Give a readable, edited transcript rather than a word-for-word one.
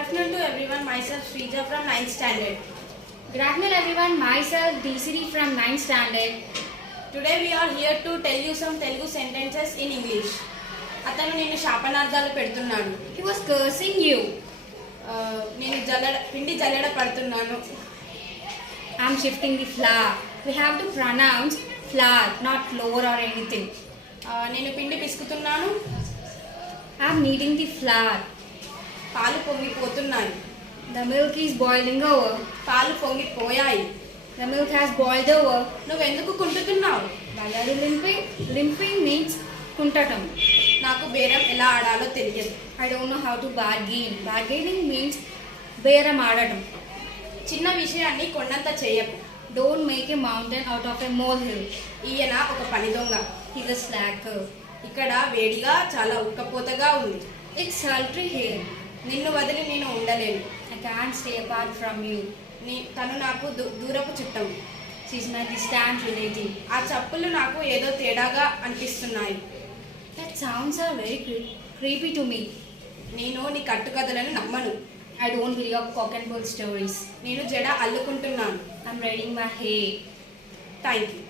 afternoon to everyone. Myself Shrija from 9th standard. Good afternoon everyone, myself Desiree from 9th standard. Today we are here to tell you some Telugu sentences in English. అతను నేను శాపనార్థాలు పెడుతున్నాడు. He was cursing you. నేను పిండి జల్లెడ పడుతున్నాను. I am shifting the flour. We have to pronounce flour, not flour or anything. నేను పిండి పిసుకుతున్నాను. I am kneading the flour. పాలు పొంగిపోతున్నాయి. The milk is boiling over. పాలు పొంగిపోయాయి. The milk has boiled over. నువ్వెందుకు కుంటున్నావు? Why are you limping? Limping means కుంటటం. నాకు బేరం ఎలా ఆడాలో తెలియదు. I don't know how to bargain. Bargaining means బేరం ఆడటం. చిన్న విషయాన్ని కొండంత చేయకు. Don't make a mountain out of a molehill. ఈయన ఒక పని దొంగ. He's a slacker. ఇక్కడ వేడిగా చాలా ఉక్కపోతగా ఉంది. It's sultry here. నిన్ను వదిలి నేను ఉండలేను. I can't stay apart from you. తను నాకు దూరపు చుట్టం. She's my distant relative. ఆ చెప్పులు నాకు ఏదో తేడాగా అనిపిస్తున్నాయి. That sounds are very creepy to me. నేను నీ కట్టుకథలను నమ్మను. I don't believe your cock and bull stories. నేను జడ అల్లుకుంటున్నాను. I'm braiding my hair. Thank you.